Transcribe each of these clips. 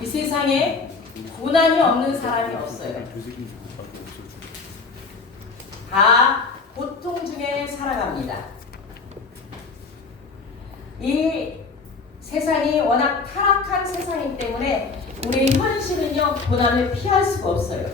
이 세상에 고난이 없는 사람이 없어요. 다 고통 중에 살아갑니다. 이 세상이 워낙 타락한 세상이기 때문에 우리의 현실은요, 고난을 피할 수가 없어요.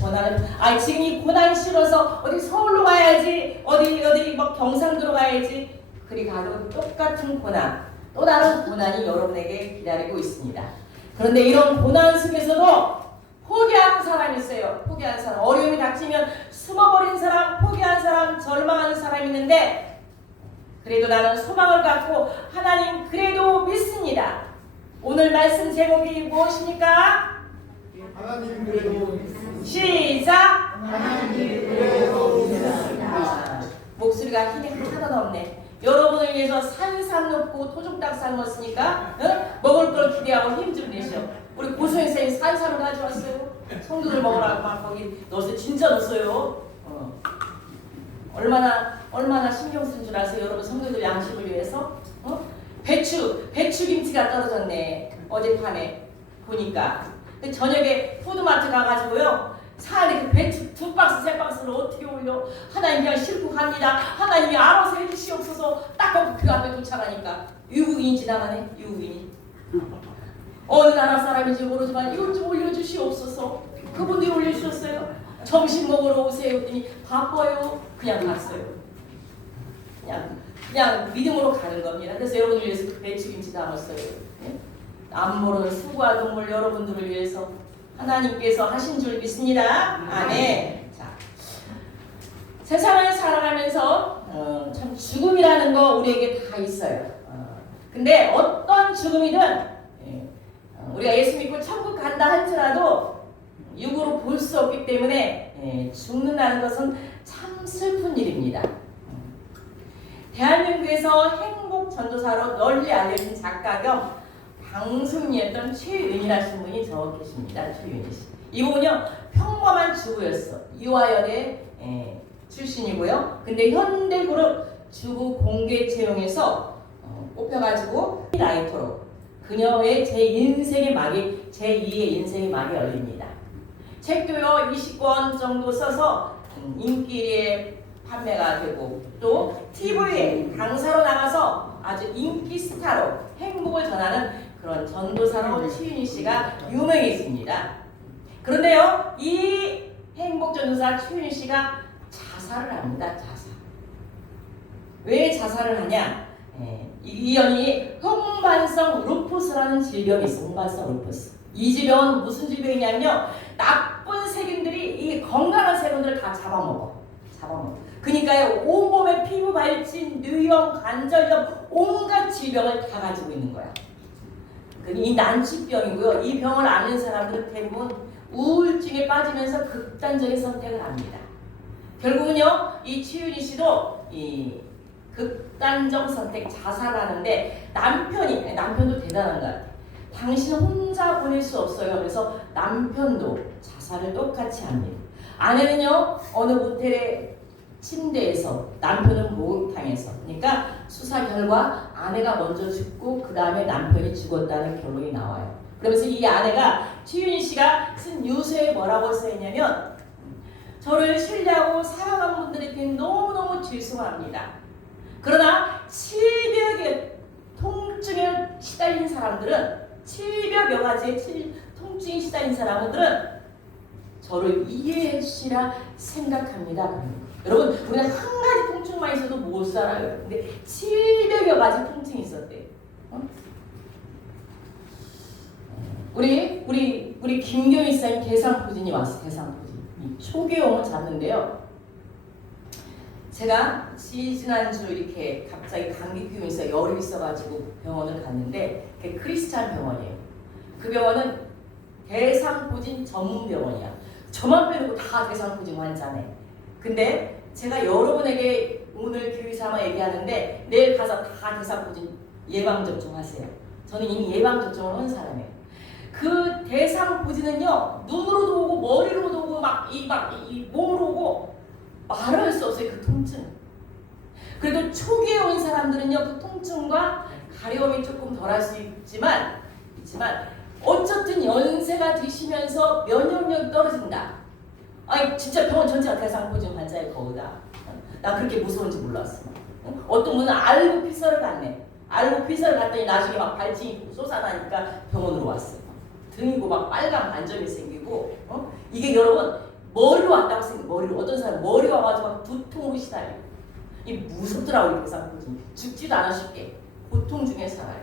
고난은 지금 이 고난 싫어서 어디 서울로 가야지, 어디 막 경상도로 가야지. 그리 가도 똑같은 고난, 또 다른 고난이 여러분에게 기다리고 있습니다. 그런데 이런 고난 속에서도 포기하는 사람이 있어요. 포기하는 사람, 어려움이 닥치면 숨어버린 사람, 포기한 사람, 절망하는 사람이 있는데, 그래도 나는 소망을 갖고 하나님 그래도 믿습니다. 오늘 말씀 제목이 무엇입니까? 하나님 그래도 믿습니다. 시작! 하나님 그래도 믿습니다. 목소리가 힘이 하나도 없네. 여러분을 위해서 산삼 놓고 토종닭 삶았으니까 먹을 걸 기대하고 힘 좀 내셔. 우리 고소영 선생님 산삼을 가져왔어요. 성도들 먹으라고 막 거기 넣었어요. 진짜 넣었어요. 얼마나 신경 쓴 줄 아세요? 여러분 성도들 양식을 위해서? 배추김치가 떨어졌네. 어젯밤에 보니까. 저녁에 푸드마트 가가지고요. 사안에 그 배추 2박스, 3박스를 어떻게 올려? 하나님 그냥 싣고 갑니다. 하나님이 알아서 해주시옵소서. 딱 그 앞에 도착하니까 유국인이 지나가네. 유국인이. 어느 나라 사람인지 모르지만 이것 좀 올려주시옵소서. 그분들이 올려주셨어요. 점심 먹으러 오세요. 했더니 바빠요. 그냥 갔어요. 그냥 믿음으로 가는 겁니다. 그래서 여러분을 위해서 그 배추김치 담았어요. 안 모르는 수고와 동물 여러분들을 위해서 하나님께서 하신 줄 믿습니다. 아멘. 자, 세상을 살아가면서 참 죽음이라는 거 우리에게 다 있어요. 근데 어떤 죽음이든 우리가 예수 믿고 천국 간다 할지라도 육으로 볼 수 없기 때문에 죽는다는 것은 참 슬픈 일입니다. 대한민국에서 행복 전도사로 널리 알려진 작가 겸 방송인이었던 최윤희라신 분이 저 계십니다. 최윤희 씨. 이분은요 평범한 주부였어. 유아여대 출신이고요. 근데 현대그룹 주부 공개 채용에서 뽑혀가지고 라이터로 그녀의 제2의 인생의 막이 열립니다. 책도요 20권 정도 써서 인기에 판매가 되고 또 TV에 강사로 나가서 아주 인기 스타로 행복을 전하는 그런 전도사로 최윤희 씨가 유명해집니다. 그런데요, 이 행복 전도사 최윤희 씨가 자살을 합니다. 자살. 왜 자살을 하냐? 이 연이 홍반성 루푸스라는 질병이 있어. 홍반성 루푸스. 이 질병은 무슨 질병이냐면요, 나쁜 세균들이 이 건강한 세균들을 다 잡아먹어. 그러니까요, 온몸에 피부 발진, 뇌염, 관절염, 온갖 질병을 다 가지고 있는 거야. 이 난치병이고요. 이 병을 앓는 사람들은 대부분 우울증에 빠지면서 극단적인 선택을 합니다. 결국은요, 이 최윤희 씨도 이 극단적 선택, 자살을 하는데 남편도 대단한 것 같아요. 당신은 혼자 보낼 수 없어요. 그래서 남편도 자살을 똑같이 합니다. 아내는요, 어느 모텔의 침대에서, 남편은 목욕탕에서. 그러니까 수사 결과 아내가 먼저 죽고 그 다음에 남편이 죽었다는 결론이 나와요. 그러면서 이 아내가 최윤희 씨가 쓴 유서에 뭐라고 써있냐면, 저를 신뢰하고 사랑한 분들에게 너무너무 죄송합니다. 그러나 700여 통증에 시달린 사람들은, 700여 가지의 통증에 시달린 사람들은 저를 이해해 주시라 생각합니다. 여러분, 우리는 한 가지 통증만 있어도 못 살아요. 근데 700여 가지 통증이 있었대. 우리 김경희 사님 대상포진이 왔어. 대상포진. 초계용을 잡는데요. 제가 지난주 이렇게 갑자기 감기 기운이 있어 열이 있어가지고 병원을 갔는데 그게 크리스찬 병원이에요. 그 병원은 대상포진 전문 병원이야. 저만 빼놓고 다 대상포진 환자네. 근데 제가 여러분에게 오늘 교의 삼아 얘기하는데 내일 가서 다 대상포진 예방접종 하세요. 저는 이미 예방접종을 한 사람이에요. 그 대상포진은요, 눈으로도 오고 머리로도 오고 이 몸으로 오고 말을 할 수 없어요. 그 통증. 그래도 초기에 온 사람들은요, 그 통증과 가려움이 조금 덜할 수 있지만 어쨌든 연세가 드시면서 면역력이 떨어진다. 아니 진짜 병원 전체가 대상포진 환자의 거우다. 나 그렇게 무서운지 몰랐어. 어떤 분은 알고 피서를 갔네. 알고 피서를 갔더니 나중에 막 발진이 솟아나니까 병원으로 왔어. 등이고 막 빨간 반점이 생기고, 이게 여러분 머리로 왔다고 생각. 머리로 어떤 사람 머리가 와가지고 막 두통으로 시달려. 이 무섭더라고 이 대상포진. 죽지도 않아 쉽게. 고통 중에 살아요.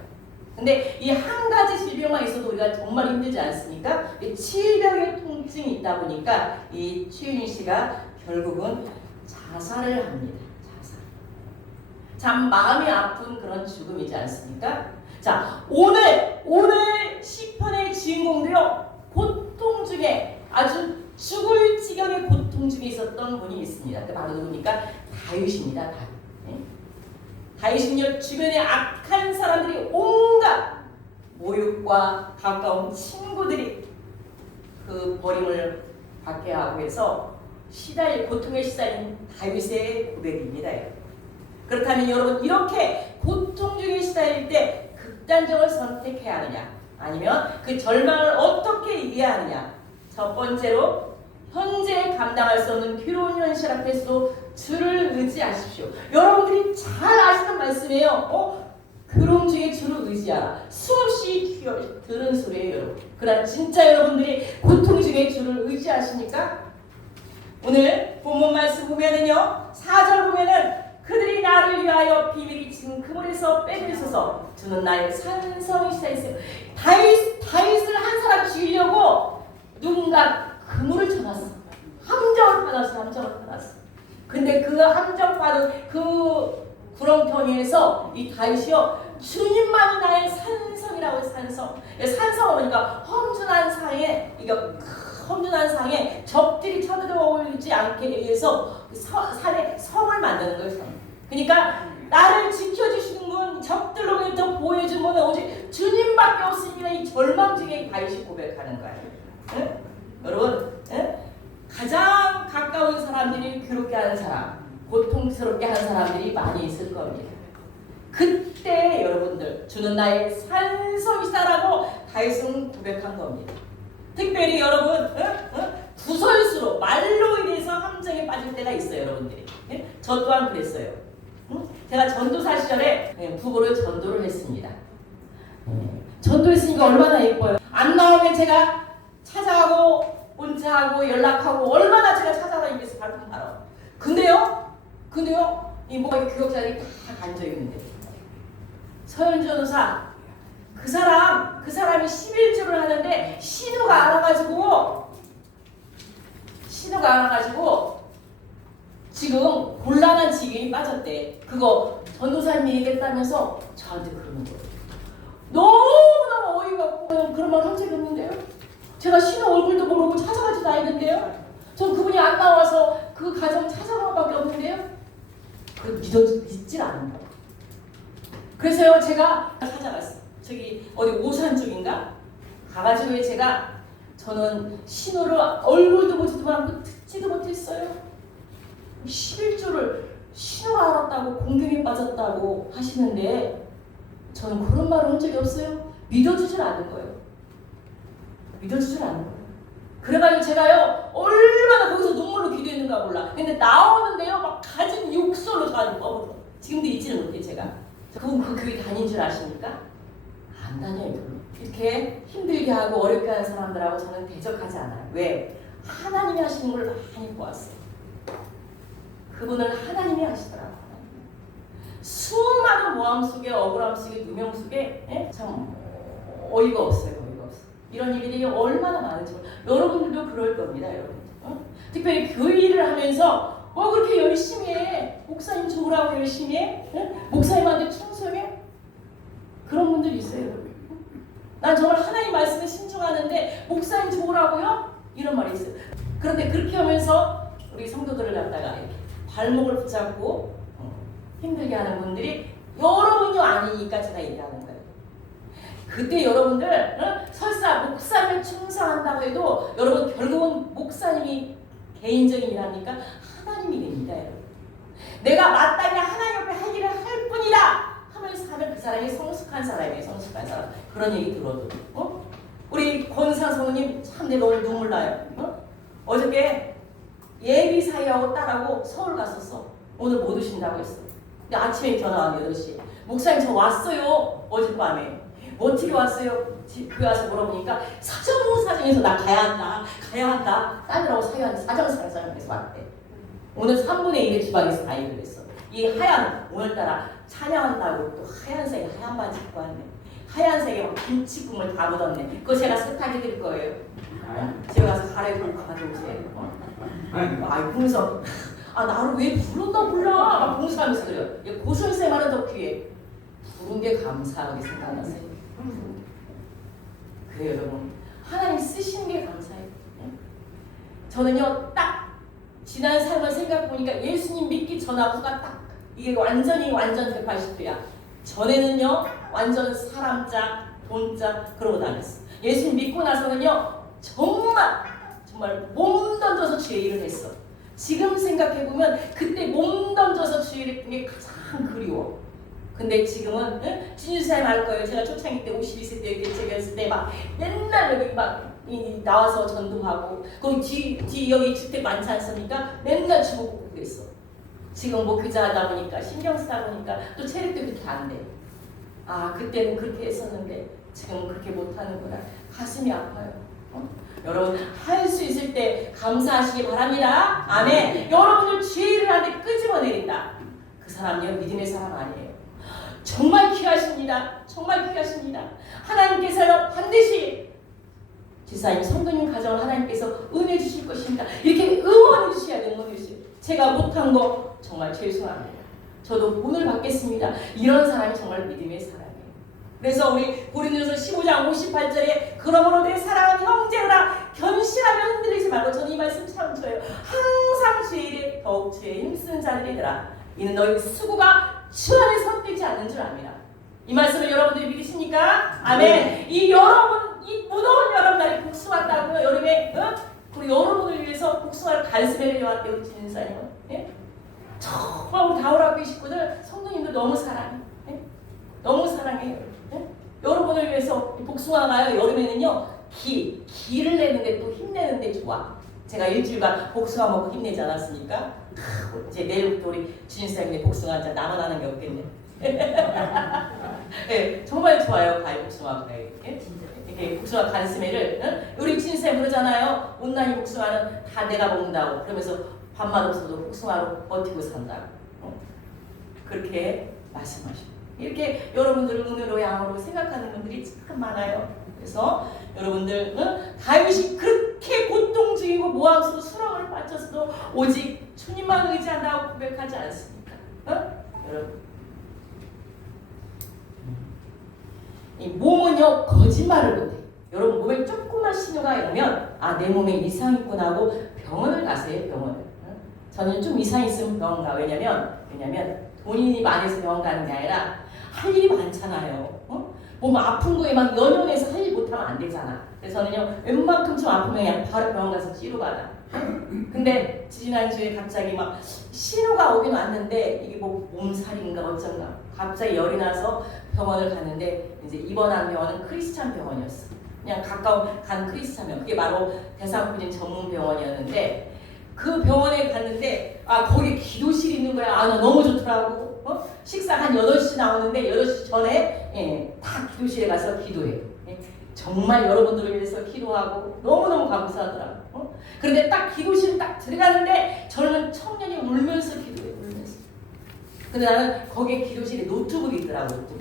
근데 이 한 가지 질병만 있어도 우리가 정말 힘들지 않습니까? 이 7병의 통증이 있다 보니까 이 최윤희 씨가 결국은 자살을 합니다. 자살. 참 마음이 아픈 그런 죽음이지 않습니까? 자, 오늘 시편의 주인공도요. 고통 중에 아주 죽을 지경의 고통 중에 있었던 분이 있습니다. 바로 누굽니까? 다윗입니다. 다윗은요 주변에 악한 사람들이 온갖 모욕과 가까운 친구들이 그 버림을 받게 하고 해서 고통에 시달린 다윗의 고백입니다. 그렇다면 여러분 이렇게 고통 중에 시달릴 때 극단적을 선택해야 하느냐 아니면 그 절망을 어떻게 이해하느냐. 첫 번째로 현재 감당할 수 없는 괴로운 현실 앞에서도 주를 의지하십시오. 여러분들이 잘 아시는 말씀이에요. 괴로움 중에 주를 의지하라. 수없이 들은 소리예요, 여러분. 그러나 진짜 여러분들이 고통 중에 주를 의지하십니까? 오늘 본문 말씀 보면은요, 4절 보면은 그들이 나를 위하여 비밀이 진 그물에서 빼주소서. 주는 나의 산성이시다 했어요. 다윗을 한 사람 죽이려고 누군가 그물을 쳐놨어. 함정을 받았어. 근데 그 함정받은 그 구렁텅이에서 이 다윗이요 주님만이 나의 산성이라고 해서 산성은 그러니까 험준한 상에 적들이 쳐들어오지 않게 위해서 산에 성을 만드는 거예요. 그러니까 나를 지켜주시는 분 적들로부터 보호해준 분은 오직 주님밖에 없으니까 이 절망 중에 다윗이 고백하는 거예요. 응? 여러분 가장 가까운 사람들이 괴롭게 하는 사람, 고통스럽게 하는 사람들이 많이 있을 겁니다. 그때 여러분들 주는 나의 산성이시다라고 다윗은 고백한 겁니다. 특별히 여러분 구설수로 말로 인해서 함정에 빠질 때가 있어요. 여러분들이. 저 또한 그랬어요. 제가 전도사 시절에 부부를 전도를 했습니다. 전도했으니까 얼마나 예뻐요. 안 나오면 제가 찾아가고 문자하고 연락하고 얼마나 제가 찾아다니면서 입에서 발품 팔아. 근데요 이 교역자들이 다 앉아 있는데 서현 전도사 그 사람이 11주를 하는데 신우가 알아가지고 지금 곤란한 지경이 빠졌대. 그거 전도사님이 얘기했다면서 저한테 그러는 거예요. 너무너무 어이가 없고 그런 말 한 적이 없는데요. 제가 신우 얼굴도 모르고 찾아가지도 않았는데요. 전 그분이 안 나와서 그 가정 찾아간 것밖에 없는데요. 그 믿질 않는 거예요. 그래서요 제가 찾아갔어요. 저기 어디 오산 쪽인가? 가가지고 저는 신우를 얼굴도 보지도 않고 듣지도 못했어요. 11조를 신우가 알았다고 공경에 빠졌다고 하시는데 저는 그런 말을 한 적이 없어요. 믿어주질 않는 거예요. 그래가지고 제가요 얼마나 거기서 눈물로 기도했는가 몰라. 근데 나오는데요 막 가진 욕설로 저한테 떠들어. 지금도 잊지를 못해 제가. 그분 그 교회 다닌 줄 아십니까? 안 다녀요 별로. 이렇게 힘들게 하고 어렵게 하는 사람들하고 저는 대적하지 않아요. 왜? 하나님이 하시는 걸 많이 보았어요. 그분은 하나님이 하시더라고요. 수많은 모함 속에 억울함 속에 누명 속에 참 어이가 없어요. 이런 일들이 얼마나 많은지 여러분들도 그럴 겁니다. 여러분. 특별히 교회를 하면서 그렇게 열심히 해. 목사님 좋으라고 열심히 해. 목사님한테 충성해. 그런 분들 있어요. 난 정말 하나님 말씀에 신중하는데 목사님 좋으라고요? 이런 말이 있어요. 그런데 그렇게 하면서 우리 성도들을 갖다가 이렇게 발목을 붙잡고 힘들게 하는 분들이 여러분이 아니니까 제가 얘기하는 거예요. 그때 여러분들 설사 목사님을 충성한다고 해도 여러분 결국은 목사님이 개인적인 일하니까 하나님이 됩니다. 여러분. 내가 마땅히 하나님 옆에 할 일을 할 뿐이다 하면서 하면 그 사람이 성숙한 사람 그런 얘기 들어도 우리 권상 성우님 참 내가 오늘 눈물 나요. 어저께 예비 사이하고 딸하고 서울 갔었어. 오늘 못 오신다고 했어. 근데 아침에 전화 온 8시. 목사님 저 왔어요. 어젯밤에. 어떻게 왔어요? 그 와서 물어보니까 사정사정해서 나 가야 한다. 딸들하고 사이하는데 사정사정해서 왔대. 오늘 3분의 1의 지방에서 다 일을 했어. 이 하얀, 오늘따라 찬양한다고 또 하얀색에 하얀 바지 입고 왔네. 하얀색에 막 김치국물 다 묻었네. 그거 제가 세탁해 드릴 거예요. 집에 가서 갈아입고 가져오세요. 아, 봉서. 아, 나를 왜 불렀나 몰라. 막 봉사하면서 그래요. 고선생 말은 더 귀해. 부른 게 감사하게 생각나세요. 그래요, 여러분. 하나님 쓰시는 게 감사해요. 저는요, 딱 지난 삶을 생각해보니까 예수님 믿기 전하고가 딱 이게 완전 180도야. 전에는요, 완전 사람짝, 돈짝 그러고 다녔어. 예수님 믿고 나서는요, 정말 몸 던져서 주의 일을 했어. 지금 생각해보면 그때 몸 던져서 주의 일을 했던 게 가장 그리워. 근데 지금은 주님사님 알 거예요. 제가 초창기 때 52세 때 개척했을 때 막 맨날 여기 막 나와서 전도하고 거기 뒤 여기 주택 많지 않습니까? 맨날 주고 그랬어. 지금 뭐 그자하다 보니까 신경 쓰다 보니까 또 체력도 그렇게 안 돼. 아, 그때는 그렇게 했었는데 지금은 그렇게 못하는구나. 가슴이 아파요. 여러분 할 수 있을 때 감사하시기 바랍니다. 아멘. 여러분들 죄를 하는데 끄집어내린다. 그 사람이요 믿음의 사람 아니에요. 정말 귀하십니다. 정말 귀하십니다. 하나님께서요 반드시 지사님 성도님 가정을 하나님께서 은혜 주실 것입니다. 이렇게 응원해 주셔야 돼요. 응원해 주세요. 제가 못한 거 정말 죄송합니다. 저도 오늘 받겠습니다. 이런 사람이 정말 믿음의 사람이에요. 그래서 우리 고린도전서 15장 58절에 그러므로 내 사랑하는 형제들아 견실하며 흔들리지 말고 저는 이 말씀 참 좋아요. 항상 주의 일에 더욱 주의 힘쓰는 자들이더라. 이는 너희 수고가 주 안에 헛되지 않는 줄 압니다. 이 말씀을 여러분들이 믿으십니까? 아멘. 이 여러분 이 무더운 여름날에 복숭아 따고요. 여름에 우리 여러분을 위해서 복숭아를 간수해 내려왔대요. 우리 진사님은. 예? 정말 우리 다우라교회 식구들 성도님들 너무 사랑해. 예? 너무 사랑해요. 예? 여러분을 위해서 복숭아가요. 여름에는요. 기를 내는데 또 힘내는데 좋아. 제가 일주일간 복숭아 먹고 힘내지 않았습니까? 이제 내일부터 우리 주인사님의 복숭아 한잔 남아나는 게 없겠네. 네, 정말 좋아요. 과일 복숭아 과일. 이렇게 복숭아 간스매를 우리 주인사님 그러잖아요. 온난이 복숭아는 다 내가 먹는다고. 그러면서 밥맛 없어도 복숭아로 버티고 산다고. 그렇게 말씀하시고 이렇게 여러분들을 은혜로 양으로 생각하는 분들이 참 많아요. 그래서 여러분들 다윗이 그렇게 고통 중이고 모함스러워 수렁을 빠졌어도 오직 주님만 의지한다고 고백하지 않습니까? 여러분 이 몸은요 거짓말을 못해. 여러분 몸에 조금만 신호가 있으면 아 내 몸에 이상 있구나 하고 병원을 가세요. 병원을. 저는 좀 이상 있으면 병원 가. 왜냐면 돈이 많아서 병원 가는 게 아니라 할 일이 많잖아요. 몸 아픈 거에 막 연연해서 할 일 못하면 안 되잖아. 그래서 저는요 웬만큼 좀 아프면 그냥 바로 병원 가서 치료받아. 근데 지난주에 갑자기 막 신호가 오긴 왔는데 이게 뭐 몸살인가 어쩐가 갑자기 열이 나서 병원을 갔는데 이제 입원한 병원은 크리스찬 병원이었어. 그냥 가까운 간 크리스찬 병원. 그게 바로 대상포진 전문 병원이었는데 그 병원에 갔는데 아 거기 기도실이 있는 거야. 아 나 너무 좋더라고. 식사 한 8시 나오는데 8시 전에 다 기도실에 가서 기도해. 정말 여러분들을 위해서 기도하고 너무너무 감사하더라고. 그런데 딱 기도실 딱 들어가는데 젊은 청년이 울면서 기도해. 울면서. 근데 나는 거기에 기도실에 노트북이 있더라고. 노트북.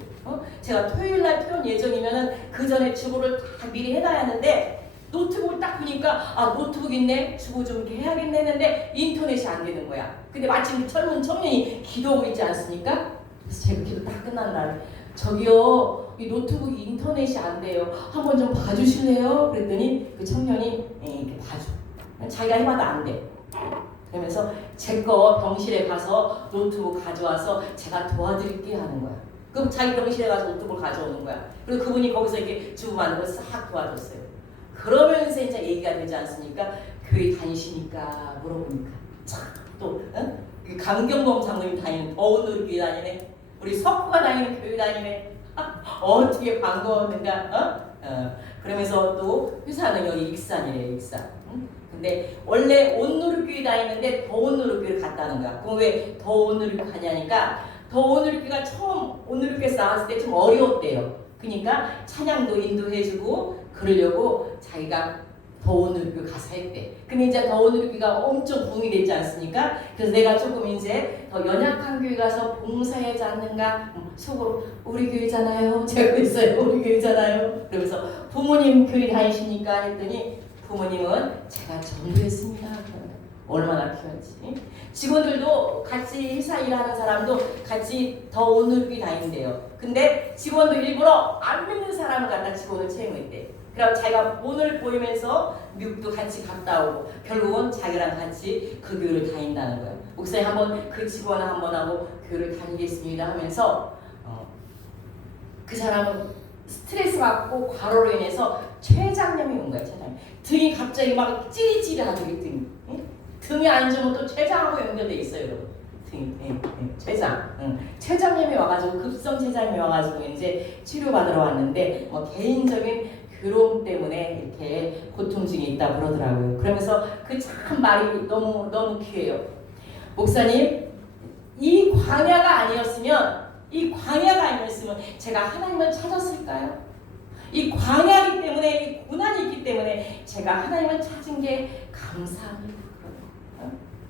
제가 토요일날 퇴원 예정이면은 그 전에 주보를 다 미리 해놔야 하는데 노트북을 딱 보니까 아 노트북 있네 주고 좀 이렇게 해야겠네 했는데 인터넷이 안 되는 거야. 근데 마침 젊은 청년이 기도하고 있지 않습니까? 그래서 제가 기도 딱 끝난 날 저기요 이 노트북 인터넷이 안 돼요. 한번 좀 봐주실래요? 그랬더니 그 청년이 이렇게 봐줘. 자기가 해봐도 안 돼. 그러면서 제 거 병실에 가서 노트북 가져와서 제가 도와드릴게 하는 거야. 그럼 자기 병실에 가서 노트북을 가져오는 거야. 그리고 그분이 거기서 이렇게 주고받는 걸 싹 도와줬어요. 그러면서 이제 얘기가 되지 않습니까? 교회 다니시니까 물어보니까 또 강경범 장로님 다니는 더운 우리 교회 다니네. 우리 석구가 다니는 교회 다니네. 어떻게 반가웠는가? 그러면서 또 회사는 여기 익산이래요, 익산. 근데 원래 온누리교회 다니는데 더 온누리교회를 갔다는 거야. 그럼 왜 더 온누리교회 가냐니까 더 온누리교회가 처음 온누리교회에서 나왔을 때 좀 어려웠대요. 그러니까 찬양도 인도해주고 그러려고 자기가 더 온누리교회 가서 했대. 근데 이제 더 온누리교회가 엄청 붐이 됐지 않습니까? 그래서 내가 조금 이제 더 연약한 교회 가서 봉사하지 않는가? 속으로 우리 교회잖아요. 제가 그랬어요. 우리 교회잖아요. 그러면서 부모님 교회 다니십니까? 했더니 부모님은 제가 전도했습니다. 얼마나 귀한지. 직원들도 같이 회사 일하는 사람도 같이 더 온누리교회 다닌대요. 근데 직원도 일부러 안 믿는 사람을 갖다 직원을 채용했대. 그럼 자기가 본을 보이면서 미국도 같이 갔다 오고 결국은 자기랑 같이 그 교회를 다닌다는 거예요. 목사님 한번 그 직원을 한번 하고 교회를 다니겠습니다 하면서 그 사람은 스트레스 받고 과로로 인해서 췌장염이 온 거야. 췌장염. 등이 갑자기 막 찌릿찌릿하고 등이. 등이 안 좋으면 또 췌장하고 연결돼 있어요, 여러분. 췌장. 췌장염이 와가지고 급성 췌장염이 와가지고 이제 치료받으러 왔는데 뭐 개인적인 괴로움 때문에 이렇게 고통증이 있다고 그러더라고요. 그러면서 그 참 말이 너무 귀해요. 목사님, 이 광야가 아니었으면 제가 하나님을 찾았을까요? 이 광야이기 때문에, 이 고난이 있기 때문에 제가 하나님을 찾은 게 감사합니다.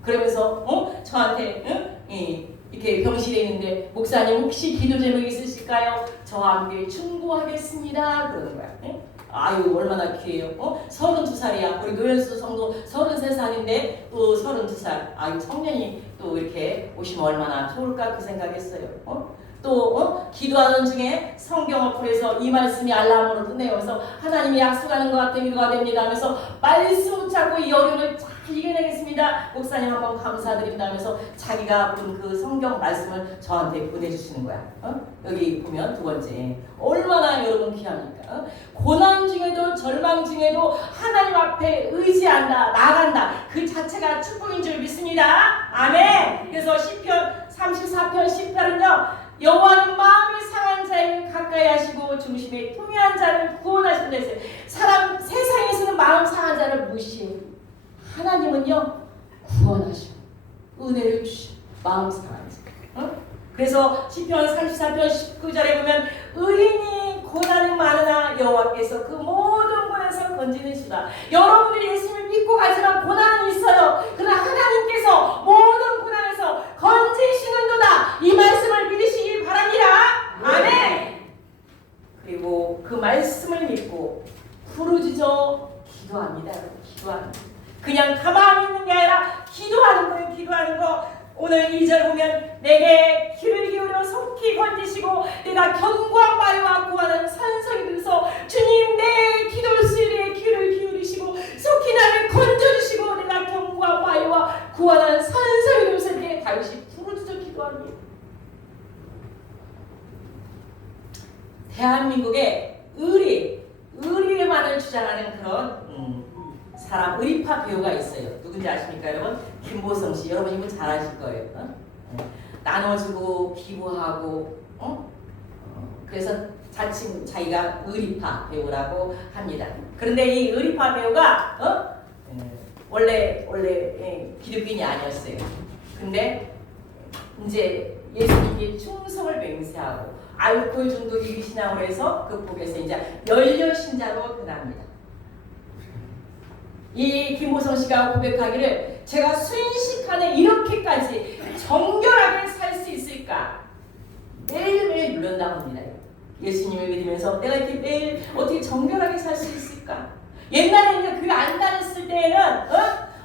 그러면서 저한테 이렇게 병실에 있는데 목사님 혹시 기도 제목 있으실까요? 저와 함께 충고하겠습니다. 그러는 거야. 아유 얼마나 귀해요. 32살이야. 우리 노현수 성도 33살인데 또 32살. 아유 청년이 또 이렇게 오시면 얼마나 좋을까 그 생각했어요. 또 기도하는 중에 성경 어플에서 이 말씀이 알람으로 뜨네요. 그래서 하나님이 약속하는 것 같은 위로가 됩니다 하면서 말씀 붙잡고 이 어려움을 잘 이겨내겠습니다. 목사님 한번 감사드립니다 하면서 자기가 본 그 성경 말씀을 저한테 보내주시는 거야. 여기 보면 두 번째 얼마나 여러분 귀합니까? 고난 중에도 절망 중에도 하나님 앞에 의지한다, 나간다. 그 자체가 축복인 줄 믿습니다. 아멘. 그래서 시편 34편 18은요. 여호와는 마음이 상한 자를 가까이 하시고 중심에 통회한 자를 구원하신다 했어요. 사람 세상에서는 마음 상한 자를 무시해요. 하나님은요 구원하시고 은혜를 주시고 마음 상한 자. 그래서 시편 34편 19절에 보면 의인이 고난이 많으나 여호와께서 그 모든 고난에서 건지는시다. 여러분들이 예수님을 믿고 가지만 고난은 있어요. 그러나 하나님께서 모든 고난에서 건지시는도다. 이 말씀을 믿으시기 바랍니다. 아멘. 그리고 그 말씀을 믿고 부르짖어 기도합니다. 기도합니다. 그냥 가만히 있는 게 아니라 기도하는 거예요. 기도하는 거. 오늘 2절 보면 내게 귀를 기울여 속히 건지시고 내가 견고한 바위와 구하는 산성이 들서 주님 내 기도 수일에 귀를 기울이시고 속히 나를 건져주시고 내가 견고한 바위와 구하는 산성이 들서 이렇게 다윗이 부르짖어 기도합니다. 대한민국의 의리만을 주장하는 그런 사람 의리파 배우가 있어요. 누군지 아십니까 여러분? 김보성 씨. 여러분 이분 잘 아실 거예요. 나눠주고 기부하고 그래서 자칭 자기가 의리파 배우라고 합니다. 그런데 이 의리파 배우가 원래 기독교인이 아니었어요. 근데 이제 예수님께 충성을 맹세하고 알코올 중독 위기 신앙으로 해서 극복해서 이제 열려 신자로 변합니다. 이 김보성 씨가 고백하기를 제가 순식간에 이렇게까지 정결하게 살 수 있을까? 매일매일 누른다고 합니다. 예수님을 믿으면서 내가 이렇게 매일 어떻게 정결하게 살 수 있을까? 옛날에는 교회 안 다녔을 때에는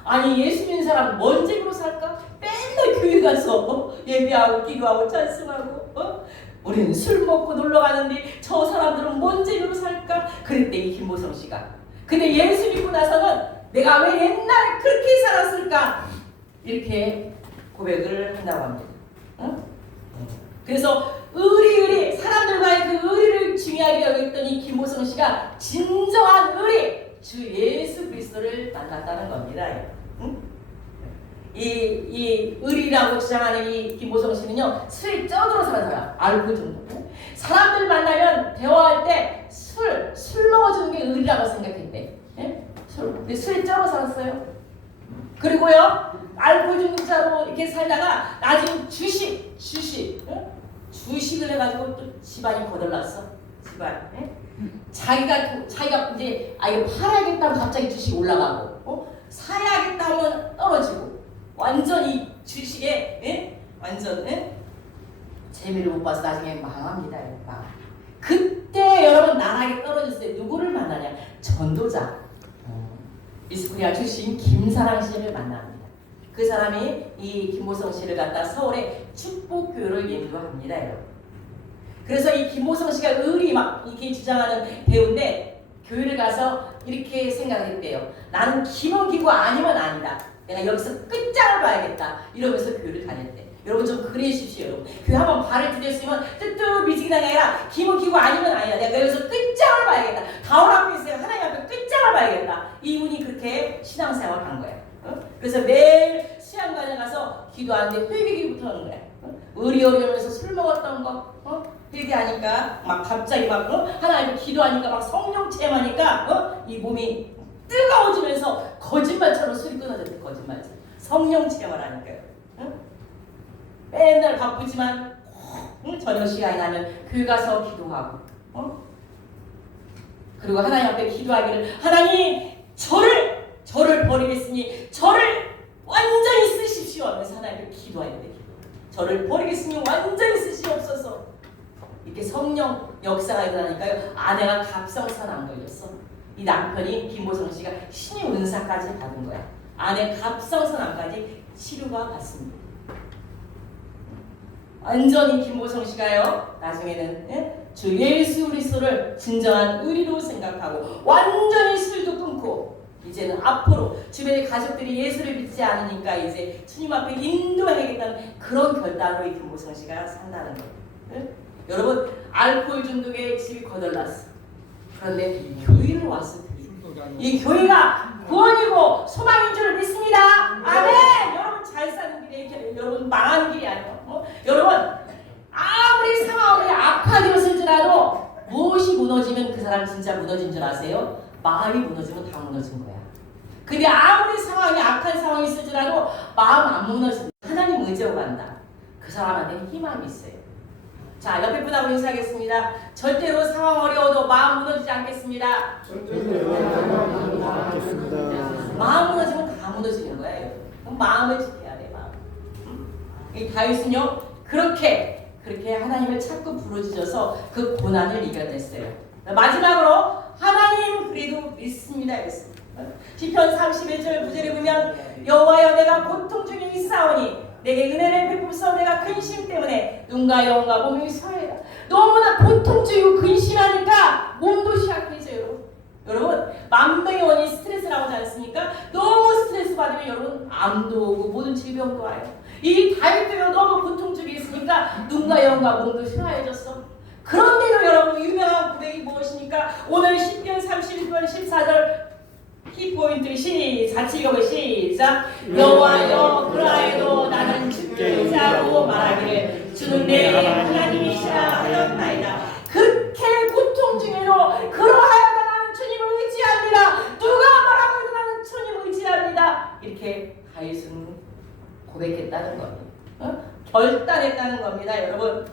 아니 예수 믿는 사람 뭔 집으로 살까? 맨날 교회 가서 예배하고 기도하고 찬송하고 우리는 술 먹고 놀러 가는데 저 사람들은 뭔 집으로 살까? 그랬대 이 김보성 씨가. 근데 예수 믿고 나서는 내가 왜 옛날에 그렇게 살았을까? 이렇게 고백을 한다고 합니다. 그래서 의리 사람들과의 그 의리를 중요하게 여겼던 이 김보성 씨가 진정한 의리 주 예수 그리스도를 만났다는 겁니다. 이 의리라고 주장하는 이 김보성 씨는요 술에 쩌들어 사는 사람 알고 정도. 사람들 만나면 대화할 때 술 먹어주는 게 의리라고 생각했대. 예? 근데 술에 쩔어 살았어요. 그리고요, 알코올 중독자로 이렇게 살다가 나중에 주식을 해가지고 또 집안이 거덜났어. 집안. 예? 자기가 이제 이거 팔아야겠다면 갑자기 주식 올라가고, 사야겠다 하면 떨어지고, 완전히 주식에, 예? 완전, 예? 재미를 못 봐서 나중에 망합니다. 그때 여러분 나락에 떨어졌을 때 누구를 만나냐? 전도자. 미스코리아 출신 김사랑 씨를 만납니다. 그 사람이 이 김보성 씨를 갖다 서울에 축복교를 인도합니다. 여러분. 그래서 이 김보성 씨가 의리 막 이렇게 주장하는 배우인데 교회를 가서 이렇게 생각했대요. 나는 김원기고 아니면 아니다. 내가 여기서 끝장을 봐야겠다. 이러면서 교회를 다녔대. 여러분 좀 그래 주십시오. 여러분. 교회 한번 발을 들였으면 뜨뜻미지근한 게 아니라 김원기고 아니면 아니다. 내가 여기서 끝장을 봐야겠다. 가을 앞에 있어요. 하나님 앞에 끝장을 봐야겠다. 이분이 그렇게 신앙생활을 한 거예요. 그래서 매일 수양관에 가서 기도하는데 회개기부터 하는 거야. 의리어리하면서 술 먹었던 거 회개하니까 막 갑자기 막 하나님 기도하니까 막 성령 체험하니까 이 몸이 뜨거워지면서 거짓말처럼 술이 끊어졌대. 거짓말처럼 성령 체험을 하니까요. 맨날 바쁘지만 저녁 시간이 나면 교회 가서 기도하고 그리고 하나님 앞에 기도하기를 하나님 저를 버리겠으니 저를 완전히 쓰십시오 하면서 하나님 앞에 기도해야 돼. 저를 버리겠으니 완전히 쓰시옵소서. 이렇게 성령 역사가 일어나니까요. 아내가 갑상선 안 걸렸어. 이 남편이 김보성 씨가 신의 은사까지 받은 거야. 아내 갑상선 암까지 치료가 받습니다. 완전히 김보성 씨가요. 나중에는 주 예수 그리스도를 진정한 의리로 생각하고 완전히 술도 끊고 이제는 앞으로 주변의 가족들이 예수를 믿지 않으니까 이제 주님 앞에 인도해야겠다는 그런 결단으로 이 김보성 씨가 산다는 거예요. 여러분 알코올 중독에 집이 거덜났어. 그런데 교회를 왔어요. 이 교회가 구원이고 소망인 줄 믿습니다. 아멘. 여러분 잘 사는 길에 이렇게 여러분 망하는 길이 아니에요. 여러분 아무리 상황이 악하게였을지라도 무엇이 무너지면 그 사람 진짜 무너진 줄 아세요? 마음이 무너지면 다 무너진 거야. 근데 아무리 상황이 악한 상황이 있을지라도 마음 안 무너진다. 하나님 의지하고 간다. 그 사람한테는 희망이 있어요. 자, 옆에 분하고 인사하겠습니다. 절대로 상황 어려워도 마음 무너지지 않겠습니다. 마음 무너지면 다 무너지는 거예요. 그럼 마음을 지켜야 돼. 마음. 이 다윗은요 그렇게 하나님을 자꾸 부르짖어서 그 고난을 이겨냈어요. 마지막으로 하나님 그래도 믿습니다. 시편 31절 9절에 보면 여호와여 내가 고통 중에 있사오니 내게 은혜를 베푸소서. 내가 근심 때문에 눈과 영과 몸이 서해라. 너무나 고통 중이고 근심하니까 몸도 시약해져요. 여러분 만병의 원인 스트레스라고 하지 않습니까? 너무 스트레스 받으면 여러분 암도 오고 모든 질병도 와요. 이 다윗도요 너무 고통 중에 있으니까 눈과 영과 몸도 쇠하여졌어. 그런데도 여러분 유명한 고백이 무엇입니까? 오늘 시편 31편 14절 키포인트 같이 읽어볼 시작. 여호와여 그러하여도 나는 주께 의지하고 말하기를 주는 내 하나님이시라 하였나이다. 그렇게 고통 중에도 그러하여도 나는 주님을 의지합니다. 누가 말하고 나는 주님을 의지합니다. 이렇게 다윗은 고백했다는 겁니다. 결단했다는 겁니다. 여러분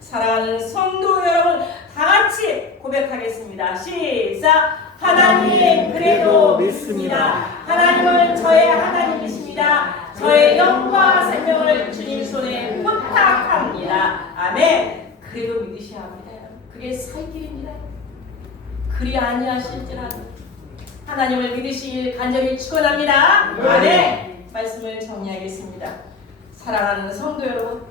사랑하는 성도 여러분 다 같이 고백하겠습니다. 시작. 하나님 그래도 믿습니다. 하나님은 저의 하나님이십니다. 저의 영과 생명을 주님 손에 부탁합니다. 아멘. 그래도 믿으셔야 합니다. 그게 살 길입니다. 그리 아니하실지라도 하나님을 믿으시길 간절히 축원합니다. 아멘. 말씀을 정리하겠습니다. 사랑하는 성도 여러분,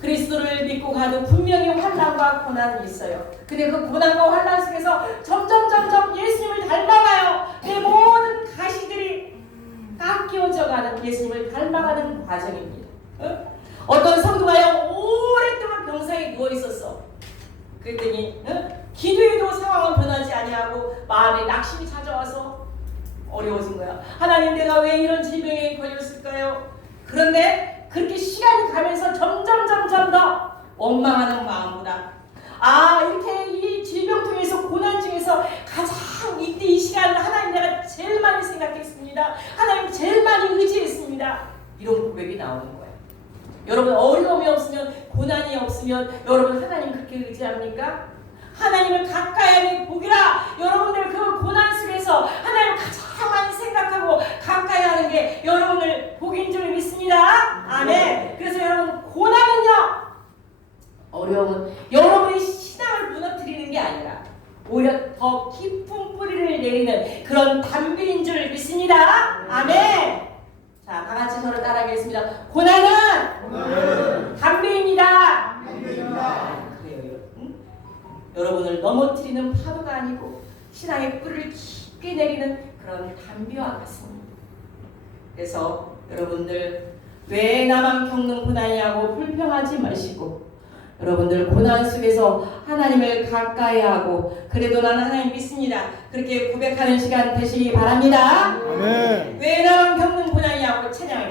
그리스도를 믿고 가도 분명히 환난과 고난이 있어요. 근데 그 고난과 환난 속에서 점점 예수님을 닮아가요. 내 모든 가시들이 깎여져가는 예수님을 닮아가는 과정입니다. 어떤 성도가요 오랫동안 병상에 누워 있었어. 그랬더니 기도해도 상황은 변하지 아니하고 마음에 낙심이 찾아와서 어려워진 거야. 하나님 내가 왜 이런 질병에 걸렸을까요? 그런데 그렇게 시간이 가면서 점점 더 원망하는 마음보다 이렇게 이 질병 통해서 살면서 가장 이때 이 시간 하나님 내가 제일 많이 생각했습니다. 하나님 제일 많이 의지했습니다. 이런 고백이 나오는 거예요. 여러분 어려움이 없으면 고난이 없으면 여러분 하나님 그렇게 의지합니까? 하나님을 가까이 하는 복이라. 여러분들 그 고난 속에서 하나님을 가장 많이 생각하고 가까이 하는 게 여러분들 복인 줄 믿습니다. 아멘. 그래서 여러분 고난은요, 어려움은 여러분의 신앙을 무너뜨리는 게 아니라 오히려 더 깊은 뿌리를 내리는 그런 담비인 줄 믿습니다. 아멘. 자, 다 같이 저를 따라하겠습니다. 고난은 담비입니다. 그래요, 여러분. 여러분을 넘어뜨리는 파도가 아니고 신앙의 뿌리를 깊게 내리는 그런 담비와 같습니다. 그래서 여러분들 왜 나만 겪는 고난이냐고 불평하지 마시고 여러분들 고난 속에서 하나님을 가까이 하고 그래도 나는 하나님 믿습니다. 그렇게 고백하는 시간 되시기 바랍니다. 아멘. 왜 나만 겪는 고난이냐고 찬양을